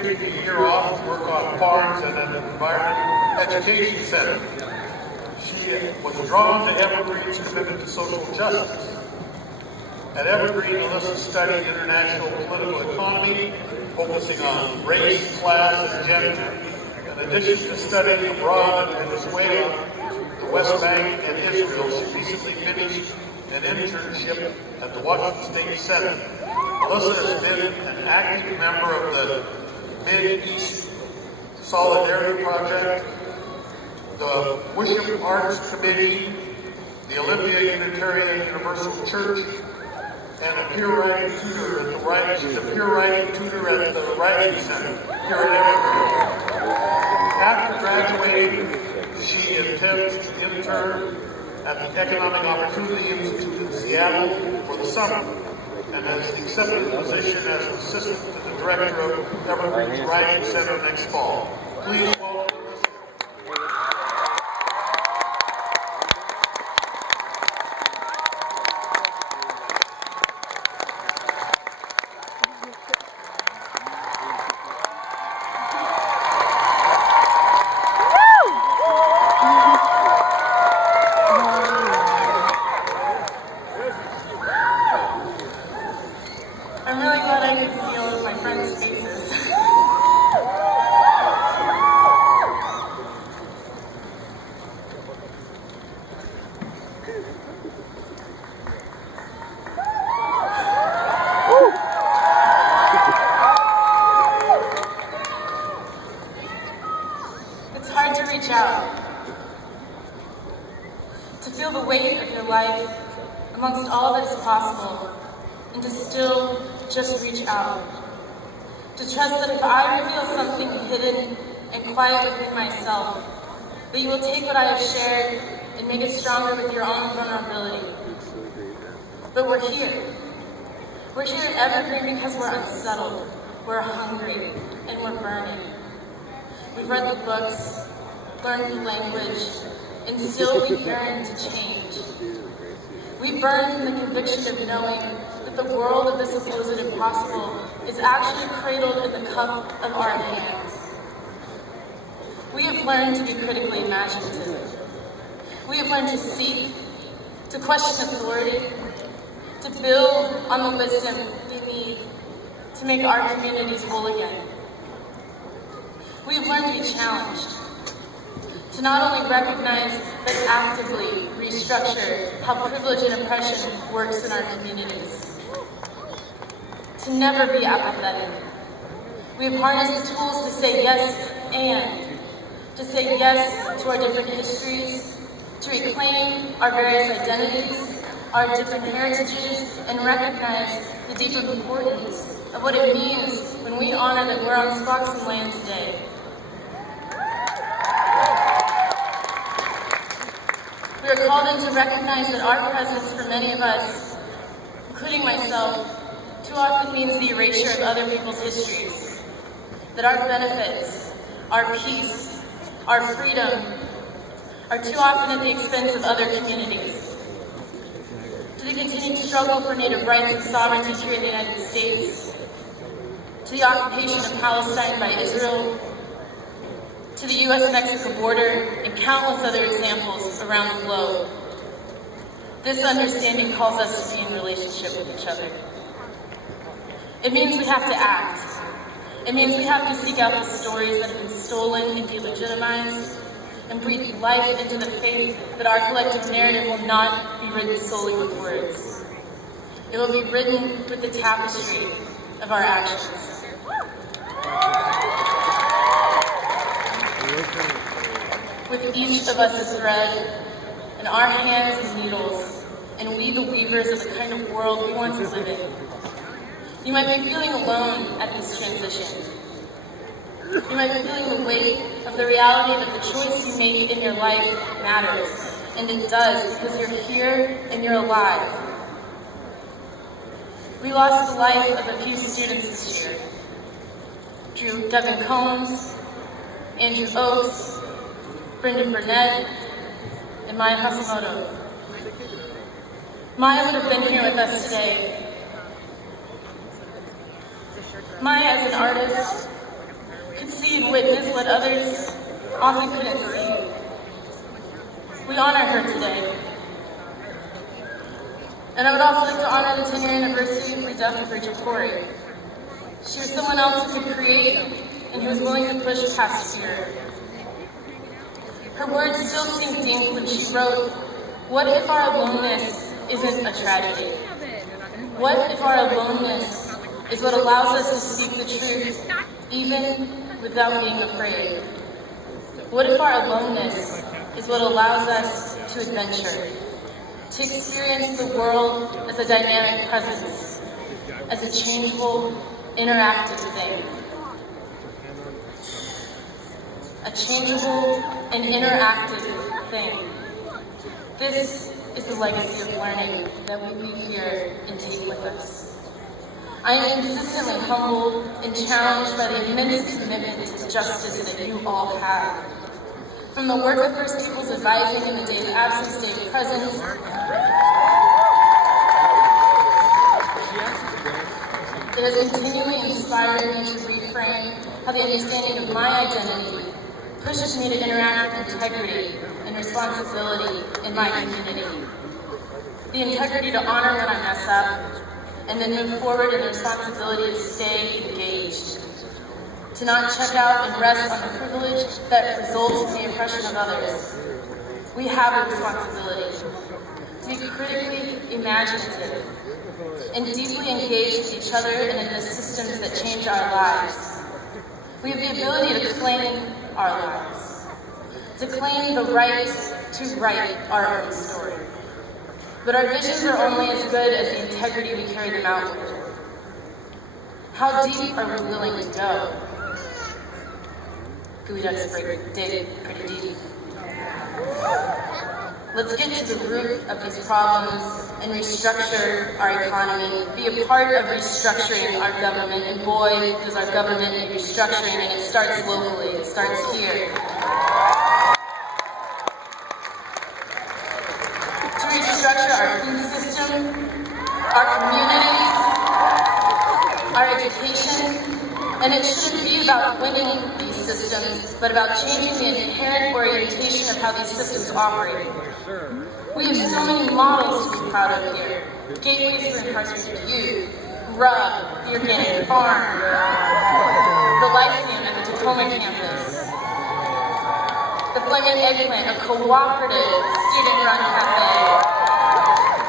taking a year off to work on farms and an environment education center. She was drawn to Evergreen's commitment to social justice. At Evergreen, Elissa studied international political economy, focusing on race, class, and gender. In addition to studying abroad in Venezuela, the West Bank, and Israel, she recently finished an internship at the Washington State Senate. Elissa has been an active member of the Mid-East Solidarity Project, the Worship Arts Committee, the Olympia Unitarian Universal Church, and a peer writing tutor at the Writing Center here at Evergreen. After graduating, she intends to intern at the Economic Opportunity Institute in Seattle for the summer, and has accepted a position as an assistant to the director of Evergreen's Writing Center next fall. Please welcome Elissa. I'm really glad I could see all of my friends' faces. It's hard to reach out, to feel the weight of your life amongst all that is possible, and to still just reach out. To trust that if I reveal something hidden and quiet within myself, that you will take what I have shared and make it stronger with your own vulnerability. But we're here. We're here at Evergreen because we're unsettled, we're hungry, and we're burning. We've read the books, learned the language, and still we yearn to change. We burn from the conviction of knowing that the world of the supposed impossible is actually cradled in the cup of our hands. We have learned to be critically imaginative. We have learned to seek, to question authority, to build on the wisdom we need to make our communities whole again. We have learned to be challenged, to not only recognize but actively restructure how privilege and oppression works in our communities. To never be apathetic. We have harnessed the tools to say yes and, to say yes to our different histories, to reclaim our various identities, our different heritages, and recognize the deeper importance of what it means when we honor that we're on Squaxin land today. We are called in to recognize that our presence for many of us, including myself, too often means the erasure of other people's histories. That our benefits, our peace, our freedom are too often at the expense of other communities. To the continued struggle for Native rights and sovereignty here in the United States, to the occupation of Palestine by Israel, to the US-Mexico border, and countless other examples around the globe. This understanding calls us to be in relationship with each other. It means we have to act. It means we have to seek out the stories that have been stolen and delegitimized, and breathe life into the faith that our collective narrative will not be written solely with words. It will be written with the tapestry of our actions. With each of us as thread, and our hands as needles, and we the weavers of the kind of world we want to live in. You might be feeling alone at this transition. You might be feeling the weight of the reality that the choice you make in your life matters. And it does, because you're here and you're alive. We lost the life of a few students this year. Devin Combs, Andrew Oaks, Brendan Burnett, and Maya Hashimoto. Maya would have been here with us today. Maya, as an artist, could see and witness what others often couldn't see. We honor her today. And I would also like to honor the 10-year anniversary of Freedom of Rachel Corey. She was someone else who could create and who was willing to push past fear. Her words still sink deep when she wrote, "What if our aloneness isn't a tragedy? What if our aloneness is what allows us to speak the truth, even without being afraid? What if our aloneness is what allows us to adventure, to experience the world as a dynamic presence, as a changeable, interactive thing? A changeable and interactive thing." This is the legacy of learning that we leave here and take with us. I am consistently humbled and challenged by the immense commitment to justice that you all have. From the work of First Peoples Advising in the Day of Absence, Day of Presence, it has continually inspired me to reframe how the understanding of my identity pushes me to interact with integrity and responsibility in my community. The integrity to honor when I mess up, and then move forward in the responsibility to stay engaged. To not check out and rest on the privilege that results in the oppression of others. We have a responsibility to be critically imaginative and deeply engaged with each other and in the systems that change our lives. We have the ability to claim our lives, to claim the right to write our own story. But our visions are only as good as the integrity we carry them out with. How deep are we willing to go? Gooey Ducks dig pretty deep. Let's get to the root of these problems and restructure our economy, be a part of restructuring our government, and boy, does our government need restructuring, and it starts locally, it starts here. To restructure our food system, our communities, our education, and it shouldn't be about winning these systems, but about changing the inherent orientation of how these systems operate. We have so many models to be proud of here. Gateways for incarcerated youth, Grub, the organic farm, the Lyceum and the Tacoma campus, the Flaming Eggplant, a cooperative student-run cafe,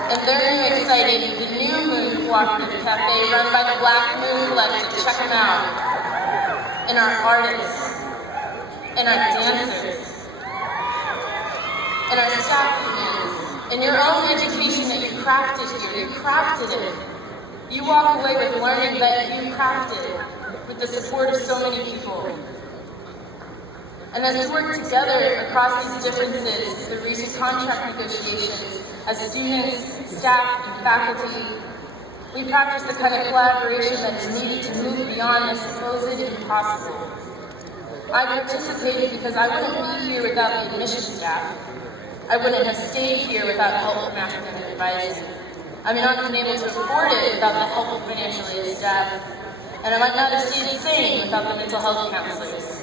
and their new exciting, the New Moon Cooperative Cafe run by the Black Moon Collective. Check them out. And our artists, and our dancers, and our staff unions, and your own education that you crafted here. You crafted it. You walk away with learning that you crafted with the support of so many people. And as we work together across these differences, the recent contract negotiations, as students, staff, and faculty, we practice the kind of collaboration that is needed to move beyond the supposed impossible. I participated because I wouldn't be here without the admissions staff. I wouldn't have stayed here without help from academic advising. I may not have been able to afford it without the help of financial aid staff. And I might not have stayed sane without the mental health counselors.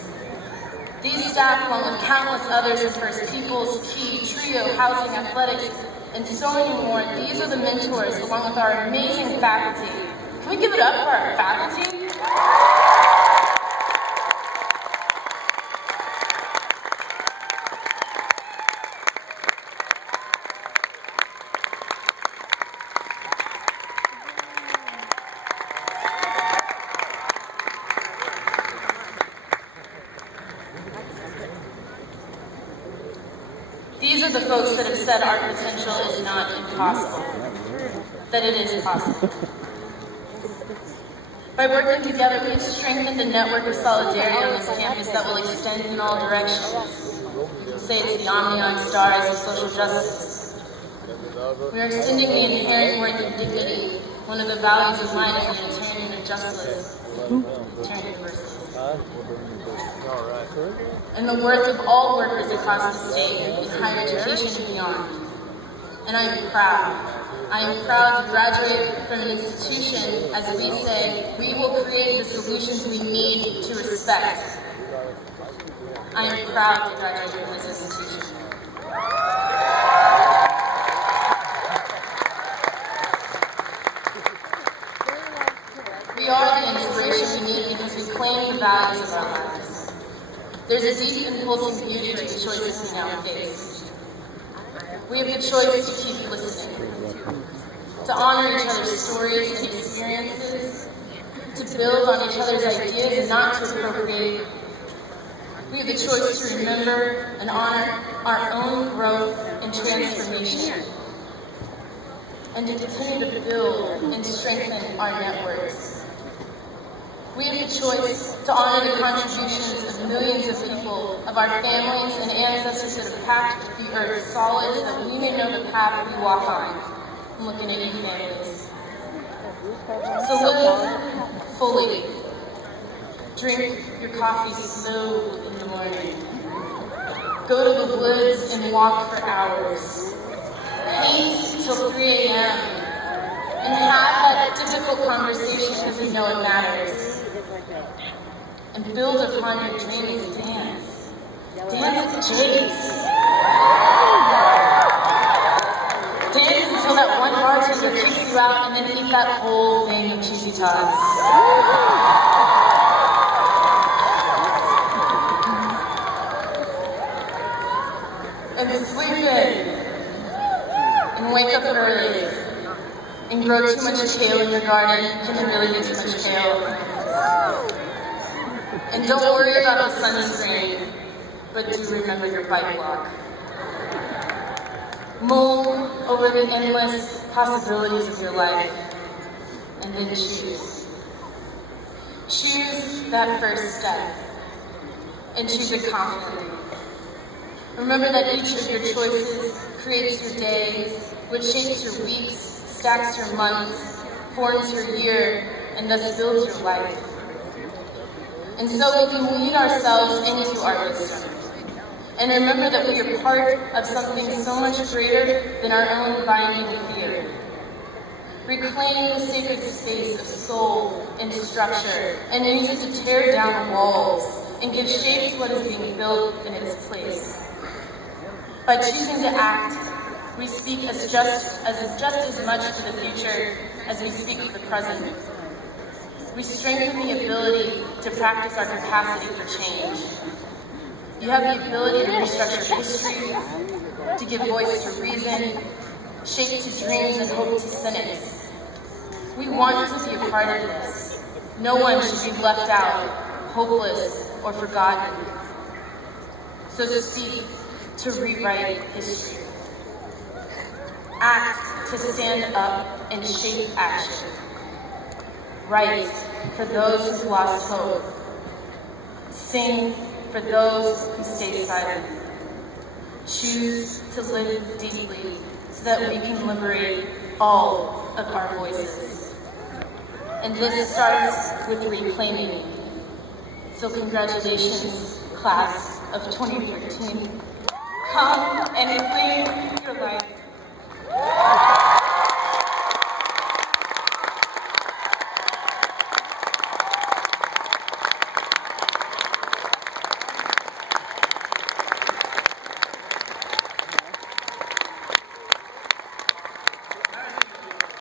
These staff, along with countless others in First Peoples, Key, Trio, Housing, Athletics, and so many more, these are the mentors, along with our amazing faculty. Can we give it up for our faculty? These are the folks that have said our potential is not impossible, that it is possible. By working together, we've strengthened a network of solidarity on this campus that will extend in all directions. Let's say it's the omnion stars of social justice. We are extending the inherent worth of dignity, one of the values of mine is the eternity of justice, eternity of mercy. And the worth of all workers across the state in higher education and beyond. and I am proud. I am proud to graduate from an institution, as we say, we will create the solutions we need to respect. I am proud to graduate from this institution. We are the inspiration we need because we claim the values of our lives. There's a deep and pulsing beauty to the choices we now face. We have the choice to keep listening, to honor each other's stories and experiences, to build on each other's ideas and not to appropriate. We have the choice to remember and honor our own growth and transformation, and to continue to build and strengthen our networks. We have the choice to honor the contributions of millions of people, of our families and ancestors that have packed the earth solid so that we may know the path we walk on. I'm looking at you, families. So live fully. Drink your coffee slow in the morning. Go to the woods and walk for hours. Paint till 3 a.m. and have that difficult conversation because we know it matters. And build upon your dreams. Dance. Dance with James. Dance until that one bartender kicks you out and then eat that whole thing of cheesy tots. And then sleep in. And wake up early. And grow too much kale in your garden. Can you really get too much kale? And don't worry about the sunscreen, but do remember your bike lock. Mull over the endless possibilities of your life, and then choose. Choose that first step, and choose it confidently. Remember that each of your choices creates your day, which shapes your weeks, stacks your months, forms your year, and thus builds your life. And so we can lead ourselves into our wisdom. And remember that we are part of something so much greater than our own binding fear. Reclaim the sacred space of soul and structure and use it to tear down walls and give shape to what is being built in its place. By choosing to act, we speak as just as much to the future as we speak to the present. We strengthen the ability to practice our capacity for change. You have the ability to restructure history, to give voice to reason, shape to dreams and hope to cynics. We want to be a part of this. No one should be left out, hopeless, or forgotten. So to speak, to rewrite history. Act to stand up and shape action. Write for those who've lost hope. Sing for those who stay silent. Choose to live deeply so that we can liberate all of our voices. And this starts with reclaiming. So congratulations, class of 2013. Come and claim your life.